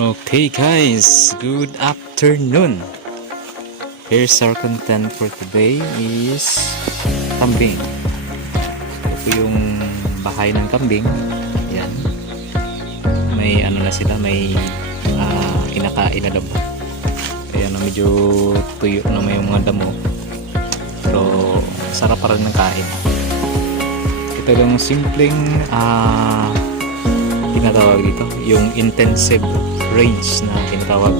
Okay guys, good afternoon. Here's our content for today is kambing. Ito yung bahay ng kambing. Yan. May ano na sila, may kinakain na damo. Ayan, medyo tuyo na may mga damo. Pero sarap pa rin ng kain. Ito lang simpleng tinatawag dito, yung intensive range na tinatawag,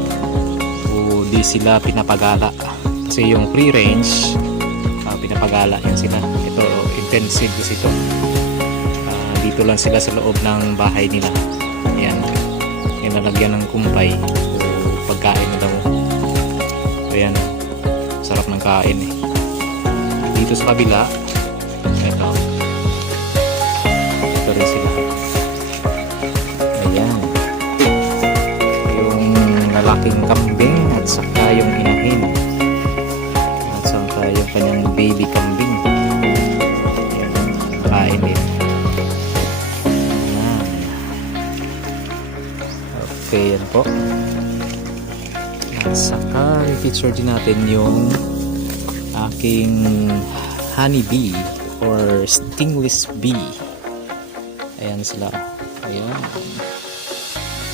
o di sila pinapagala kasi yung free range pinapagala yan sila. Ito intensive kasi ito, dito lang sila sa loob ng bahay nila. Ayan, nilalagyan ng kumpay o pagkain na daw. Ayan, sarap ng kain eh. Dito sa kabila, ito rin sila. Lalaking kambing at saka yung inahin at saka yung kanyang baby kambing. Ayan, kain din. Ayan. Okay, yan po. At saka i-feature din natin yung aking honey bee or stingless bee. Ayan sila. Ayan,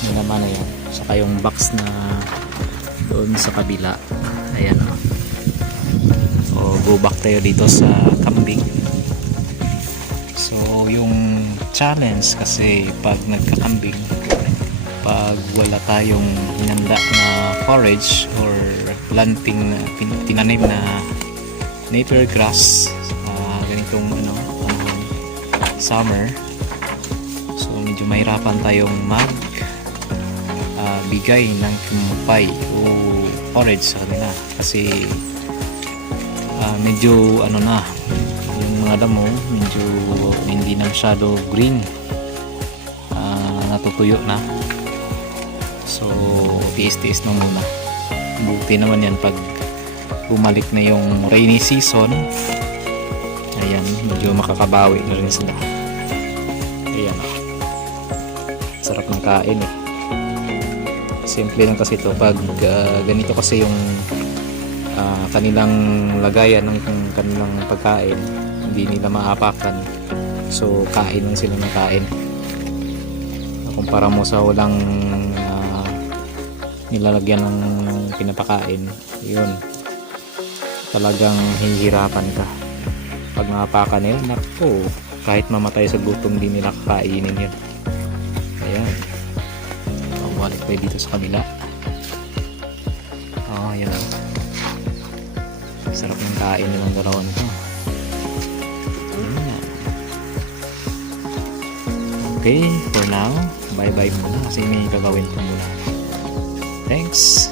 yun naman na yan. Saka yung box na doon sa kabila. Ayan o. So go back tayo dito sa kambing. So yung challenge kasi pag nagkakambing, pag wala tayong hinanda na forage or planting na tinanim na napier grass, ganitong summer, so medyo mahirapan tayong bigay ng kumpay o forage sa kanila kasi medyo yung mga damo medyo hindi na masyado green, natutuyo na. So tiis-tiis na muna. Buti naman yan pag bumalik na yung rainy season. Ayan, medyo makakabawi na rin sila. Ayan, sarap ng kain eh. Simple lang kasi ito pag ganito kasi yung kanilang lagayan ng kanilang pagkain, hindi nila maapakan, so kain lang sila ng kain. Kumpara mo sa walang nilalagyan ng pinapakain, yun talagang hihirapan ka pag maapakan nila. Naku, kahit mamatay sa gutom din nila kakainin yun. Ayan, balik tayo dito sa kabila. Ayan, sarap ng kain ng dalawa nito. Okay, for now bye bye muna kasi may gagawin pa muna. Thanks.